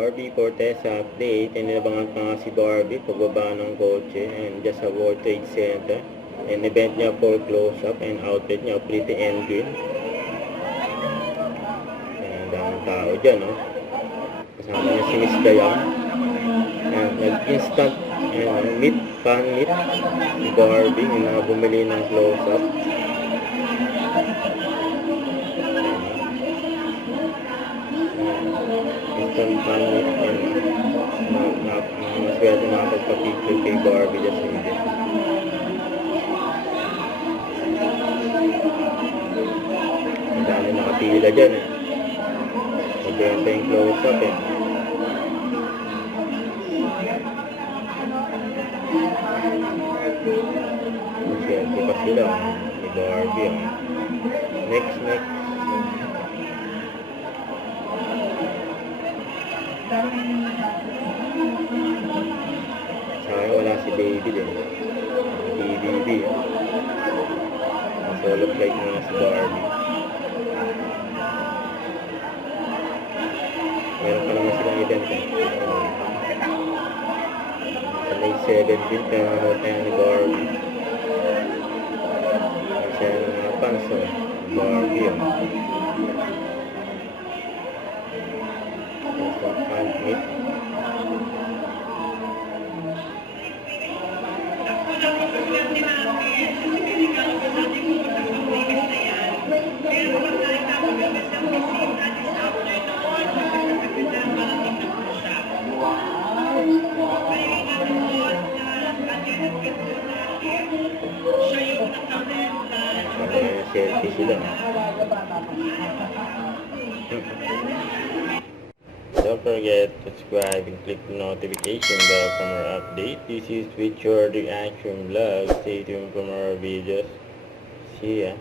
Barbie Fortesa update, inilabangan pa nga si Barbie pagbaba ng kotse and just sa World Trade Center. And event niya for close-up and outlet niya, Pretty and Green. And daming tao dyan, no? Kasama niya si Miss Dayang. And nag-instant meet, fan meet si Barbie na bumili ng close-up. Instant fan meet and maswerte nakapagpa-picture kay Barbie just in this. Ang dami nakapila dyan eh. Nagbenta yung close-up eh. Maswerte pa sila ni Barbie. Next. Sayang wala si Baby din. BBB. Solo flight muna si Barbie. Meron pa naman silang event eh. Sa May 17th na nanonood tayo ni Barbie. Siya ng mga fans o Barbie o. Instant fan meet. Selfie sila. Don't forget to subscribe and click the notification bell for more update. This is With Your Reaction Vlog. Stay tuned for more videos. See ya.